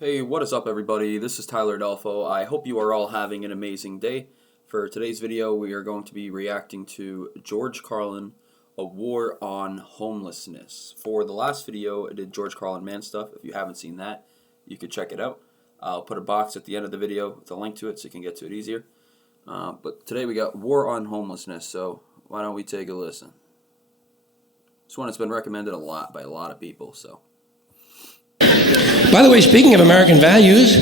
Hey, what is up everybody? This is Tyler Adolfo. I hope you are all having an amazing day. For today's video, we are going to be reacting to George Carlin, A War on Homelessness. For the last video, I did George Carlin Man Stuff. If you haven't seen that, you could check it out. I'll put a box at the end of the video with a link to it so you can get to it easier. But today we got War on Homelessness, so why don't we take a listen? This one has been recommended a lot by a lot of people, so. By the way, speaking of American values,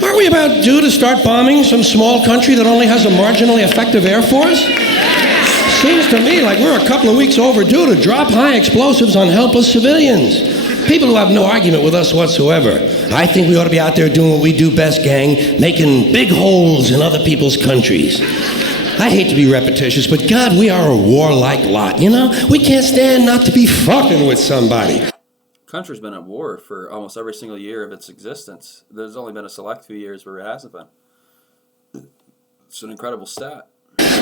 aren't we about due to start bombing some small country that only has a marginally effective air force? Seems to me like we're a couple of weeks overdue to drop high explosives on helpless civilians. People who have no argument with us whatsoever. I think we ought to be out there doing what we do best, gang, making big holes in other people's countries. I hate to be repetitious, but God, we are a warlike lot, you know? We can't stand not to be fucking with somebody. Country's been at war for almost every single year of its existence. There's only been a select few years where it hasn't been. It's an incredible stat.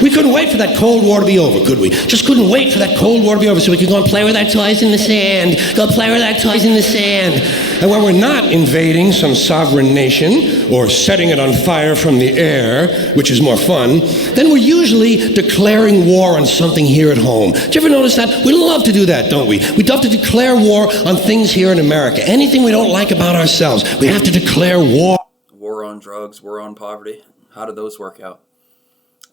We couldn't wait for that Cold War to be over, could we? Just couldn't wait for that Cold War to be over so we could go and play with our toys in the sand. Go play with our toys in the sand. And when we're not invading some sovereign nation or setting it on fire from the air, which is more fun, then we're usually declaring war on something here at home. Do you ever notice that? We love to do that, don't we? We love to declare war on things here in America. Anything we don't like about ourselves, we have to declare war. War on drugs, war on poverty. How did those work out?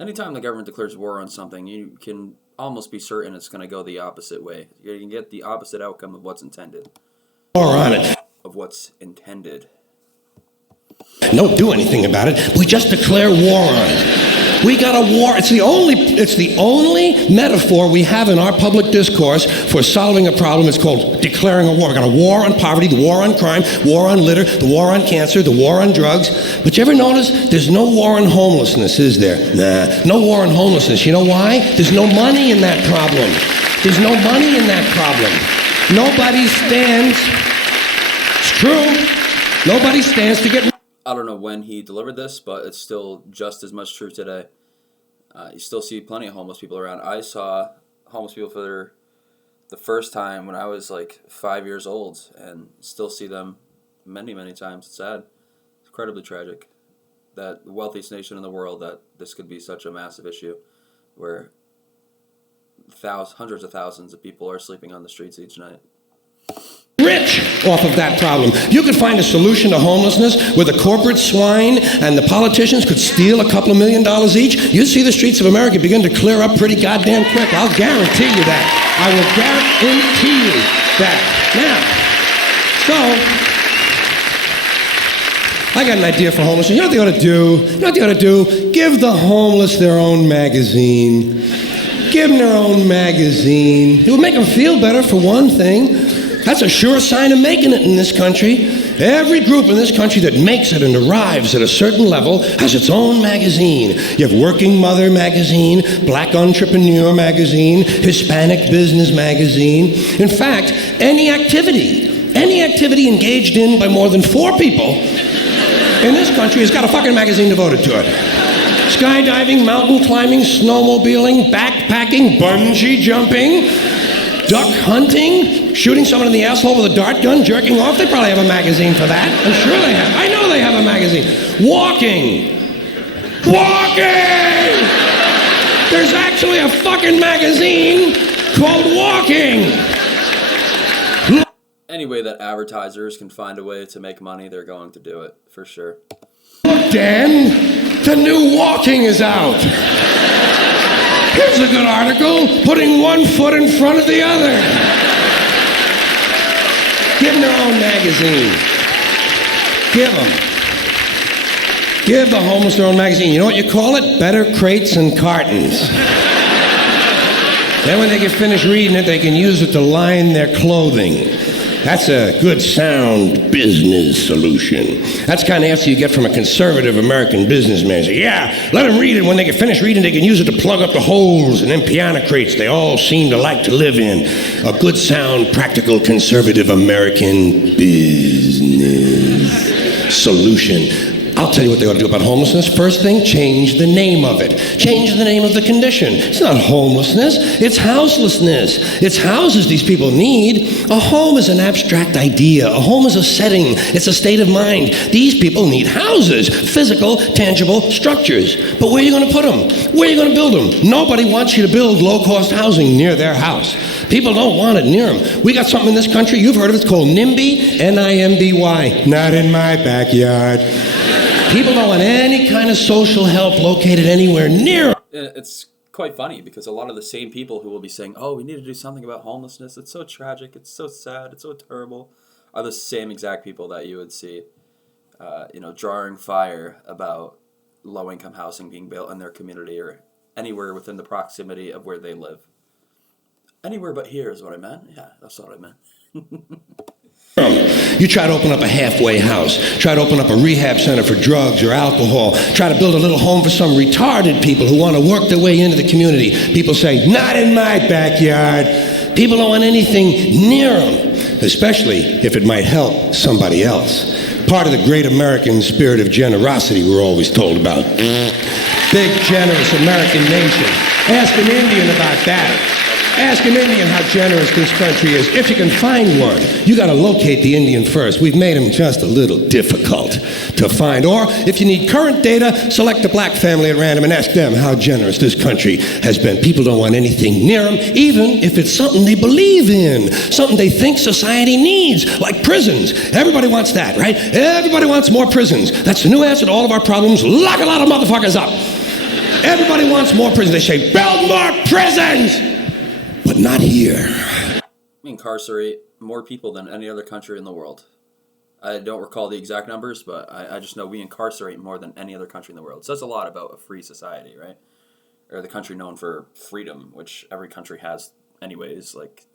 Anytime the government declares war on something, you can almost be certain it's going to go the opposite way. You can get the opposite outcome of what's intended. War on it. Of what's intended. Don't do anything about it. We just declare war on it. We got a war. It's the only metaphor we have in our public discourse for solving a problem. It's called declaring a war. We got a war on poverty, the war on crime, war on litter, the war on cancer, the war on drugs. But you ever notice there's no war on homelessness, is there? Nah, no war on homelessness. You know why? There's no money in that problem. There's no money in that problem. Nobody stands. It's true. Nobody stands to get. I don't know when he delivered this, but it's still just as much true today. You still see plenty of homeless people around. I saw homeless people for the first time when I was like 5 years old, and still see them many, many times. It's sad. It's incredibly tragic that the wealthiest nation in the world, that this could be such a massive issue where hundreds of thousands of people are sleeping on the streets each night. Rich off of that problem. You could find a solution to homelessness where the corporate swine and the politicians could steal a couple of $1 million each. You'd see the streets of America begin to clear up pretty goddamn quick. I'll guarantee you that. I will guarantee you that. Now, so I got an idea for homelessness. You know what they ought to do? You know what they ought to do? Give the homeless their own magazine. Give them their own magazine. It would make them feel better, for one thing. That's a sure sign of making it in this country. Every group in this country that makes it and arrives at a certain level has its own magazine. You have Working Mother magazine, Black Entrepreneur magazine, Hispanic Business magazine. In fact, any activity engaged in by more than 4 people in this country has got a fucking magazine devoted to it. Skydiving, mountain climbing, snowmobiling, backpacking, bungee jumping, duck hunting, shooting someone in the asshole with a dart gun, jerking off. They probably have a magazine for that. I'm sure they have. I know they have a magazine. Walking. There's actually a fucking magazine called Walking. Any way that advertisers can find a way to make money, they're going to do it, for sure. Look, Dan, the new Walking is out. Here's a good article, putting one foot in front of the other. Give them their own magazine. Give the homeless their own magazine. You know what you call it? Better Crates and Cartons. Then when they get finished reading it, they can use it to line their clothing. That's a good, sound business solution. That's the kind of answer you get from a conservative American businessman. Say, yeah, let them read it. When they get finished reading, they can use it to plug up the holes in them piano crates they all seem to like to live in. A good, sound, practical, conservative American business solution. I'll tell you what they ought to do about homelessness. First thing, change the name of it. Change the name of the condition. It's not homelessness, it's houselessness. It's houses these people need. A home is an abstract idea. A home is a setting. It's a state of mind. These people need houses, physical, tangible structures. But where are you going to put them? Where are you going to build them? Nobody wants you to build low-cost housing near their house. People don't want it near them. We got something in this country, you've heard of it, it's called NIMBY, N-I-M-B-Y. Not in my backyard. People don't want any kind of social help located anywhere near them. It's quite funny because a lot of the same people who will be saying, oh, we need to do something about homelessness, it's so tragic, it's so sad, it's so terrible, are the same exact people that you would see, drawing fire about low-income housing being built in their community or anywhere within the proximity of where they live. Anywhere but here is what I meant. Yeah, that's what I meant. You try to open up a halfway house, try to open up a rehab center for drugs or alcohol, try to build a little home for some retarded people who want to work their way into the community. People say, not in my backyard. People don't want anything near them, especially if it might help somebody else. Part of the great American spirit of generosity we're always told about. Big, generous American nation. Ask an Indian about that. Ask an Indian how generous this country is. If you can find one, you got to locate the Indian first. We've made him just a little difficult to find. Or if you need current data, select a black family at random and ask them how generous this country has been. People don't want anything near them, even if it's something they believe in, something they think society needs, like prisons. Everybody wants that, right? Everybody wants more prisons. That's the new answer to all of our problems. Lock a lot of motherfuckers up. Everybody wants more prisons. They say, build more prisons! But not here. We incarcerate more people than any other country in the world. I don't recall the exact numbers, but I just know we incarcerate more than any other country in the world. It says a lot about a free society, right? Or the country known for freedom, which every country has anyways. Like,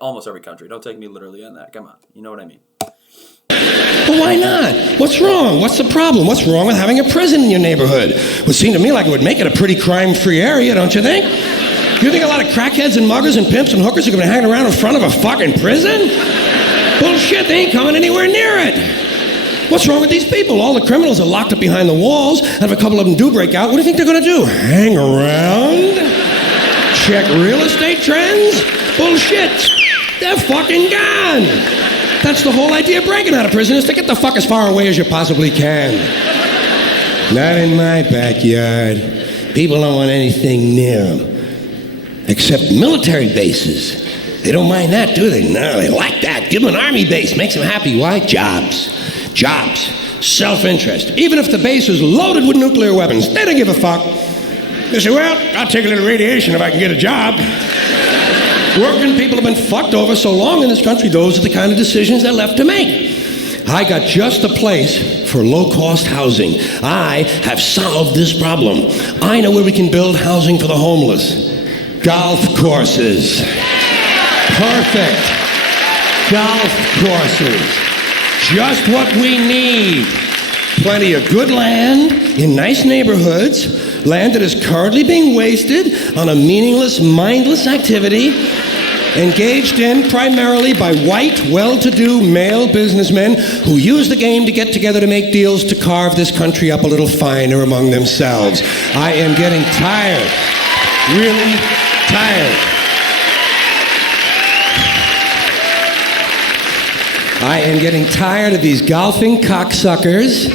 almost every country. Don't take me literally on that. Come on. You know what I mean. But why not? What's wrong? What's the problem? What's wrong with having a prison in your neighborhood? It would seem to me like it would make it a pretty crime-free area, don't you think? You think a lot of crackheads and muggers and pimps and hookers are going to be hanging around in front of a fucking prison? Bullshit, they ain't coming anywhere near it. What's wrong with these people? All the criminals are locked up behind the walls, and if a couple of them do break out, what do you think they're going to do? Hang around? Check real estate trends? Bullshit. They're fucking gone. That's the whole idea of breaking out of prison, is to get the fuck as far away as you possibly can. Not in my backyard. People don't want anything near them. Except military bases. They don't mind that, do they? No, they like that. Give them an army base. Makes them happy. Why? Jobs. Jobs. Self-interest. Even if the base is loaded with nuclear weapons, they don't give a fuck. They say, well, I'll take a little radiation if I can get a job. Working people have been fucked over so long in this country, those are the kind of decisions they're left to make. I got just the place for low-cost housing. I have solved this problem. I know where we can build housing for the homeless. Golf courses. Perfect. Golf courses. Just what we need. Plenty of good land in nice neighborhoods. Land that is currently being wasted on a meaningless, mindless activity engaged in primarily by white, well-to-do male businessmen who use the game to get together to make deals to carve this country up a little finer among themselves. I am getting tired. Really tired. I am getting tired of these golfing cocksuckers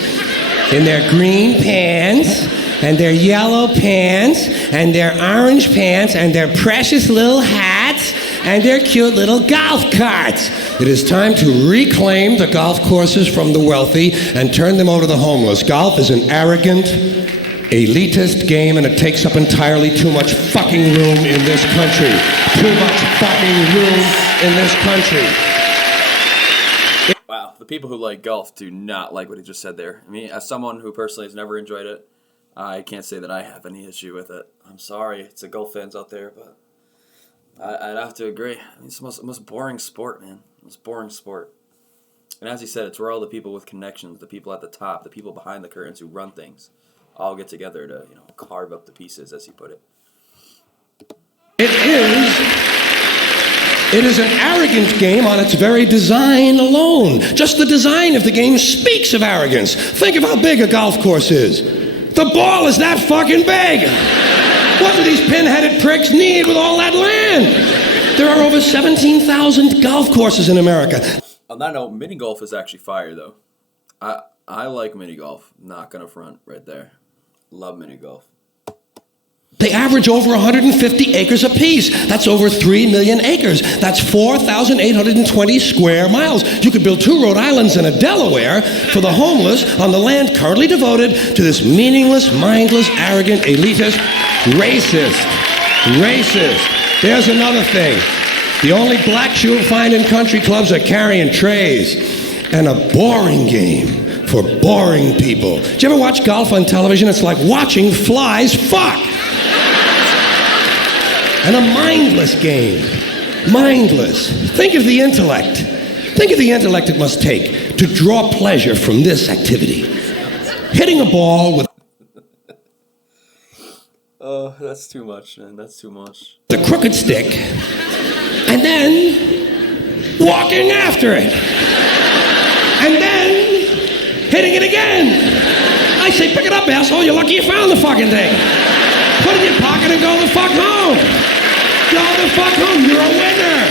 in their green pants and their yellow pants and their orange pants and their precious little hats and their cute little golf carts. It is time to reclaim the golf courses from the wealthy and turn them over to the homeless. Golf is an arrogant, elitist game, and it takes up entirely too much fucking room in this country. Too much fucking room in this country. Wow, the people who like golf do not like what he just said there. I mean, as someone who personally has never enjoyed it, I can't say that I have any issue with it. I'm sorry to golf fans out there, but I'd have to agree. I mean, it's the most boring sport, man. Most boring sport. And as he said, it's where all the people with connections, the people at the top, the people behind the curtains who run things, all get together to, carve up the pieces, as he put it. It is It is an arrogant game on its very design alone. Just the design of the game speaks of arrogance. Think of how big a golf course is. The ball is that fucking big. What do these pin-headed pricks need with all that land? There are over 17,000 golf courses in America. On that note, mini golf is actually fire, though. I like mini golf. Not gonna front right there. Love mini golf. They average over 150 acres apiece. That's over 3 million acres. That's 4,820 square miles. You could build 2 Rhode Islands and a Delaware for the homeless on the land currently devoted to this meaningless, mindless, arrogant, elitist, racist. There's another thing. The only blacks you'll find in country clubs are carrying trays. And a boring game for boring people. Did you ever watch golf on television? It's like watching flies fuck. And a mindless game. Mindless. Think of the intellect. Think of the intellect it must take to draw pleasure from this activity. Hitting a ball with... Oh, that's too much, man. That's too much. The crooked stick, and then walking after it. And then hitting it again. I say, pick it up, asshole. You're lucky you found the fucking thing. Put it in your pocket and go the fuck home. Go the fuck home. You're a winner.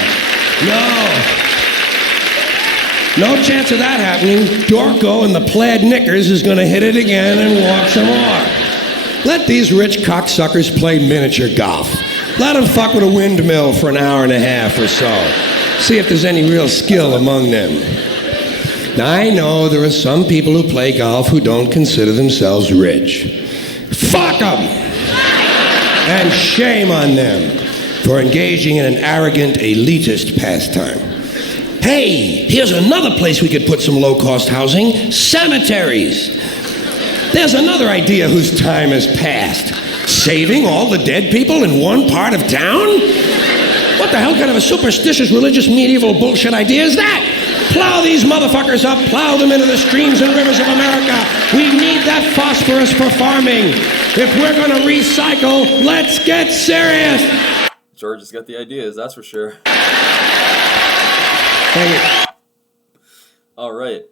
No chance of that happening. Dorco in the plaid knickers is going to hit it again and walk some more. Let these rich cocksuckers play miniature golf. Let them fuck with a windmill for an hour and a half or so. See if there's any real skill among them. Now, I know there are some people who play golf who don't consider themselves rich. Fuck them! And shame on them for engaging in an arrogant, elitist pastime. Hey, here's another place we could put some low-cost housing. Cemeteries. There's another idea whose time has passed. Saving all the dead people in one part of town? What the hell kind of a superstitious, religious, medieval bullshit idea is that? Plow these motherfuckers up, plow them into the streams and rivers of America. We need that phosphorus for farming. If we're going to recycle, let's get serious. George has got the ideas, that's for sure. Thank you. All right.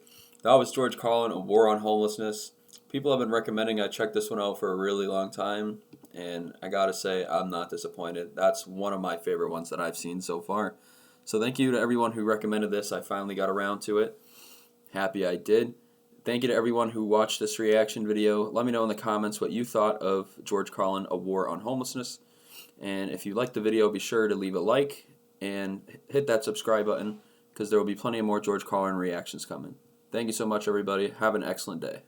That was George Carlin, A War on Homelessness. People have been recommending I check this one out for a really long time, and I gotta say, I'm not disappointed. That's one of my favorite ones that I've seen so far. So thank you to everyone who recommended this. I finally got around to it. Happy I did. Thank you to everyone who watched this reaction video. Let me know in the comments what you thought of George Carlin, A War on Homelessness. And if you liked the video, be sure to leave a like and hit that subscribe button, because there will be plenty of more George Carlin reactions coming. Thank you so much, everybody. Have an excellent day.